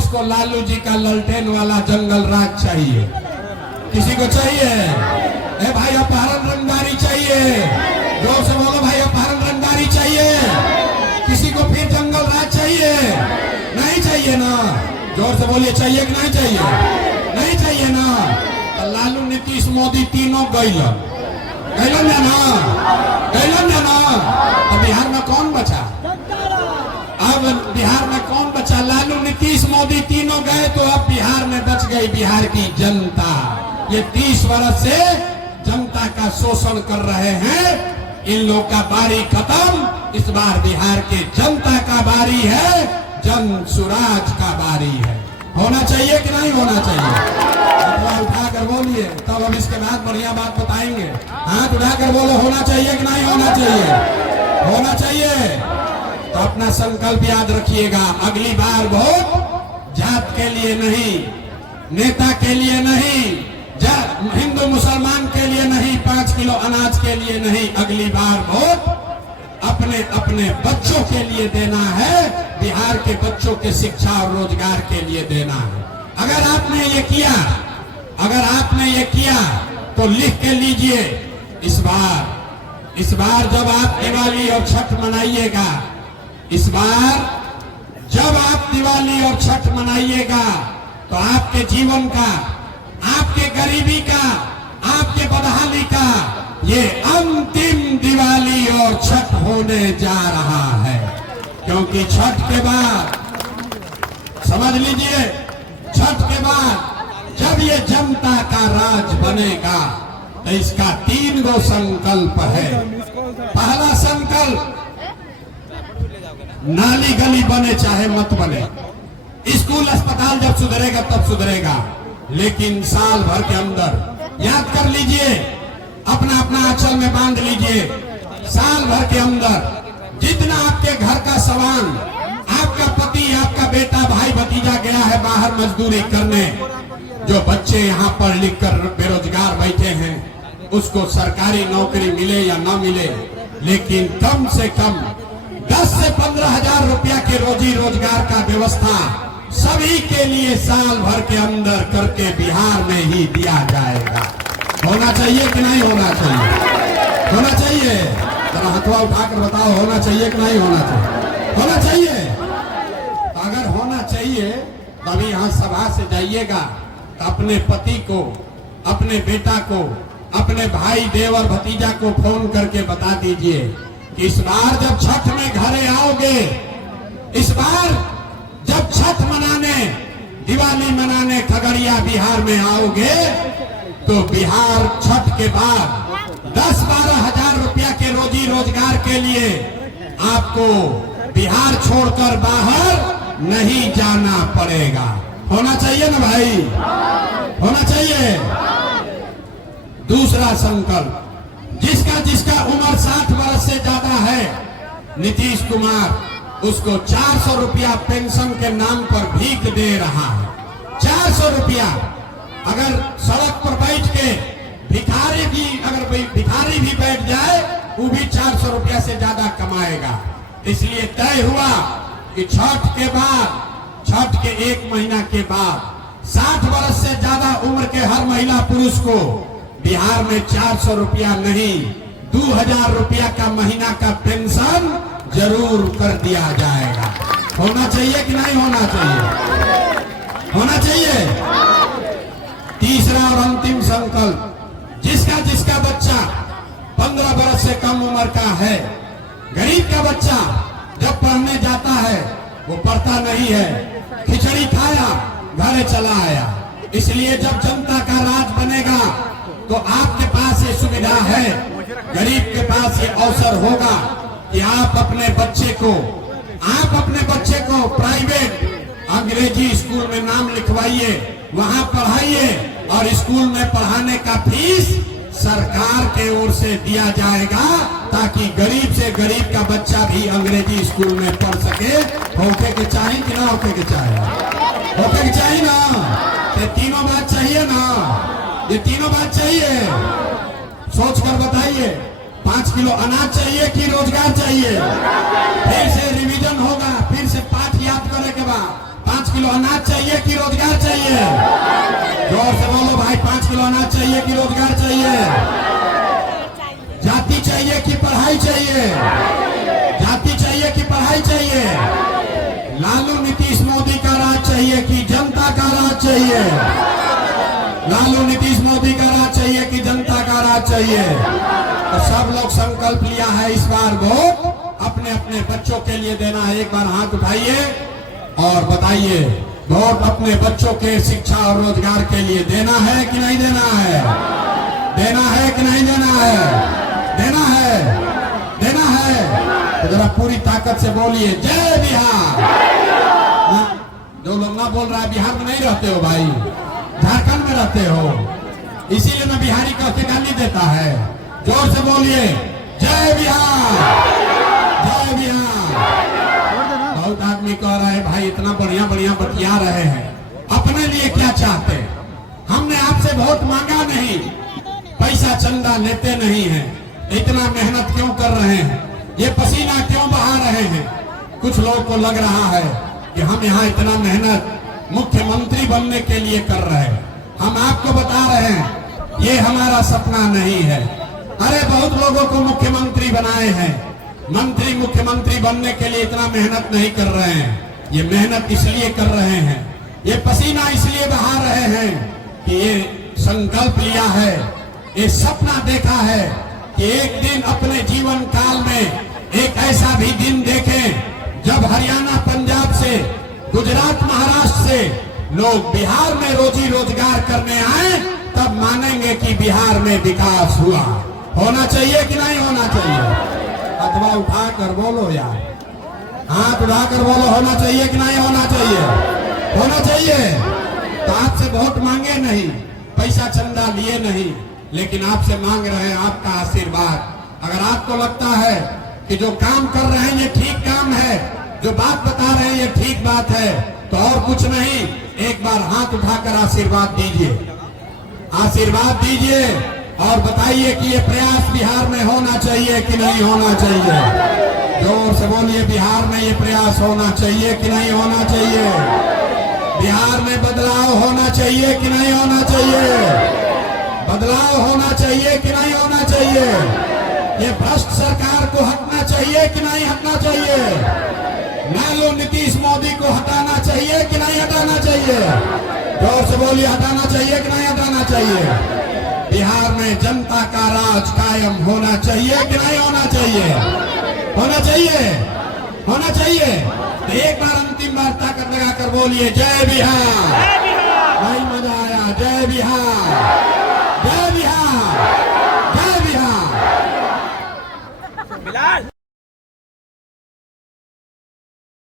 जिसको लालू जी का ललटेन वाला जंगल राज चाहिए? किसी को चाहिए? ए भाई अपहरण रंगदारी चाहिए? जोर से बोलो भाई, अपहरण रंगदारी चाहिए? किसी को फिर जंगल राज चाहिए? नहीं चाहिए ना? जोर से बोलिए, चाहिए कि नहीं चाहिए? नहीं चाहिए ना? तो लालू, नीतीश, मोदी तीनों गैलन ना, तो बिहार में कौन बचा? अब बिहार में कौन बचा? लालू, नीतीश, मोदी तीनों गए तो अब बिहार में बच गई बिहार की जनता। ये 30 वर्ष से जनता का शोषण कर रहे हैं, इन लोग का बारी खत्म। इस बार बिहार के जनता का बारी है, जन सुराज का बारी है। होना चाहिए कि नहीं होना चाहिए? उठाकर बोलिए, तब हम इसके बाद बढ़िया बात बताएंगे। हाथ उठाकर बोलो, होना चाहिए कि नहीं होना चाहिए? होना चाहिए। तो अपना संकल्प याद रखिएगा, अगली बार वोट जात के लिए नहीं, नेता के लिए नहीं, हिंदू मुसलमान के लिए नहीं, 5 किलो अनाज के लिए नहीं, अगली बार वोट अपने अपने बच्चों के लिए देना है, बिहार के बच्चों के शिक्षा और रोजगार के लिए देना है। अगर आपने ये किया तो लिख के लीजिए, इस बार जब आप दिवाली और छठ मनाइएगा, इस बार जब आप दिवाली और छठ मनाइएगा तो आपके जीवन का, आपके गरीबी का, आपके बदहाली का ये अंतिम दिवाली और छठ होने जा रहा है। क्योंकि छठ के बाद, समझ लीजिए, छठ के बाद जब ये जनता का राज बनेगा तो इसका 3 गो संकल्प है। पहला संकल्प, नाली गली बने चाहे मत बने, स्कूल अस्पताल जब सुधरेगा तब सुधरेगा, लेकिन साल भर के अंदर, याद कर लीजिए, अपना अपना आंचल में बांध लीजिए, साल भर के अंदर जितना आपके घर का सामान, आपका पति, आपका बेटा, भाई भतीजा गया है बाहर मजदूरी करने, जो बच्चे यहाँ पढ़ लिख कर बेरोजगार बैठे हैं, उसको सरकारी नौकरी मिले या ना मिले, लेकिन कम से कम 10 से 15 हजार रुपया के रोजी रोजगार का व्यवस्था सभी के लिए साल भर के अंदर करके बिहार में ही दिया जाएगा। होना चाहिए कि नहीं होना चाहिए? होना चाहिए। जरा हथवा उठाकर बताओ, होना चाहिए कि नहीं होना चाहिए? होना चाहिए। तो अगर होना चाहिए तभी यहाँ सभा से जाइएगा तो अपने पति को, अपने बेटा को, अपने भाई, देवर, भतीजा को फोन करके बता दीजिए कि इस बार जब छठ में घरे आओगे, इस बार जब छठ मनाने, दिवाली मनाने खगड़िया बिहार में आओगे तो बिहार छठ के बाद 10-12 हजार रुपया के रोजी रोजगार के लिए आपको बिहार छोड़कर बाहर नहीं जाना पड़ेगा। होना चाहिए ना भाई? होना चाहिए। दूसरा संकल्प, जिसका उम्र 60 वर्ष से ज्यादा है, नीतीश कुमार उसको 400 रुपया पेंशन के नाम पर भीख दे रहा है। 400 रुपया। अगर सड़क पर बैठ के भिखारी भी बैठ जाए, वो भी 400 रुपया से ज्यादा कमाएगा। इसलिए तय हुआ कि छठ के बाद, छठ के 1 महीना के बाद 60 वर्ष से ज्यादा उम्र के हर महिला पुरुष को बिहार में 400 रुपया नहीं, 2000 रुपया का महीना का पेंशन जरूर कर दिया जाएगा। होना चाहिए कि नहीं होना चाहिए? होना चाहिए। तीसरा और अंतिम संकल्प, जिसका बच्चा 15 वर्ष से कम उम्र का है, गरीब का बच्चा जब पढ़ने जाता है वो पढ़ता नहीं है, खिचड़ी खाया घरे चला आया। इसलिए जब जनता का राज बनेगा तो आपके पास ये सुविधा है, गरीब के पास ये अवसर होगा कि आप अपने बच्चे को प्राइवेट अंग्रेजी स्कूल में नाम लिखवाइए, वहां पढ़ाइए, और स्कूल में पढ़ाने का फीस सरकार के ओर से दिया जाएगा, ताकि गरीब से गरीब का बच्चा भी अंग्रेजी स्कूल में पढ़ सके। होके के चाहिए कि ना होके के चाहिए? होके के चाहिए ना? ये तीनों बात चाहिए ना? ये तीनों बात चाहिए। सोच कर बताइए, 5 किलो अनाज चाहिए कि रोजगार चाहिए? फिर से रिवीजन होगा, फिर से पाठ याद करने के बाद 5 किलो अनाज चाहिए कि रोजगार चाहिए? जोर से बोलो भाई, 5 किलो अनाज चाहिए कि रोजगार चाहिए? जाति चाहिए कि पढ़ाई चाहिए? जाति चाहिए कि पढ़ाई चाहिए? लालू नीतीश मोदी का राज चाहिए कि जनता का राज चाहिए? लालू नीतीश मोदी का राज चाहिए कि जनता का राज चाहिए? तो सब लोग संकल्प लिया है इस बार वोट अपने अपने बच्चों के लिए देना है। एक बार हाथ उठाइए और बताइए, वोट अपने बच्चों के शिक्षा और रोजगार के लिए देना है कि नहीं देना है? देना है कि नहीं देना है? देना है, देना है। तो जरा पूरी ताकत से बोलिए जय बिहार। जो लोग ना बोल रहा है, बिहार में नहीं रहते हो भाई, झारखंड में रहते हो, इसीलिए मैं बिहारी कह के गाली देता है। जोर से बोलिए जय बिहार, जय बिहार। बहुत आदमी कह रहे हैं भाई इतना बढ़िया बढ़िया बतिया रहे हैं, अपने लिए क्या चाहते हैं? हमने आपसे वोट मांगा नहीं, पैसा चंदा लेते नहीं है, इतना मेहनत क्यों कर रहे हैं, ये पसीना क्यों बहा रहे हैं? कुछ लोगों को लग रहा है कि हम यहाँ इतना मेहनत मुख्यमंत्री बनने के लिए कर रहे हैं। हम आपको बता रहे हैं ये हमारा सपना नहीं है। अरे बहुत लोगों को मुख्यमंत्री बनाए हैं, मंत्री मुख्यमंत्री बनने के लिए इतना मेहनत नहीं कर रहे हैं। ये मेहनत इसलिए कर रहे हैं, ये पसीना इसलिए बहा रहे हैं कि ये संकल्प लिया है, ये सपना देखा है कि एक दिन अपने जीवन काल में एक ऐसा भी दिन देखें जब हरियाणा पंजाब से, गुजरात महाराष्ट्र से लोग बिहार में रोजी रोजगार करने आए, तब मानेंगे कि बिहार में विकास हुआ। होना चाहिए कि नहीं होना चाहिए? अथवा उठाकर बोलो यार, हाथ उठाकर बोलो, होना चाहिए कि नहीं होना चाहिए? होना चाहिए। तो आपसे वोट मांगे नहीं, पैसा चंदा लिए नहीं, लेकिन आपसे मांग रहे हैं आपका आशीर्वाद। अगर आपको लगता है कि जो काम कर रहे हैं ये ठीक काम है, जो बात बता रहे हैं ये ठीक बात है, तो और कुछ नहीं, एक बार हाथ उठाकर आशीर्वाद दीजिए, आशीर्वाद दीजिए और बताइए कि ये प्रयास बिहार में होना चाहिए कि नहीं होना चाहिए? जोर से बोलिए, बिहार में ये प्रयास होना चाहिए कि नहीं होना चाहिए? बिहार में बदलाव होना चाहिए कि नहीं होना चाहिए? बदलाव होना चाहिए कि नहीं होना चाहिए? ये भ्रष्ट सरकार को हटना चाहिए कि नहीं हटना चाहिए? लालू नीतीश मोदी को हटाना चाहिए कि नहीं हटाना चाहिए? जोर से बोलिए, हटाना चाहिए कि नहीं हटाना चाहिए? बिहार में जनता का राज कायम होना चाहिए कि नहीं होना चाहिए? होना चाहिए, होना चाहिए। तो एक बार अंतिम बार ताकत लगाकर बोलिए जय बिहार। भाई मजा आया, जय बिहार, जय बिहार।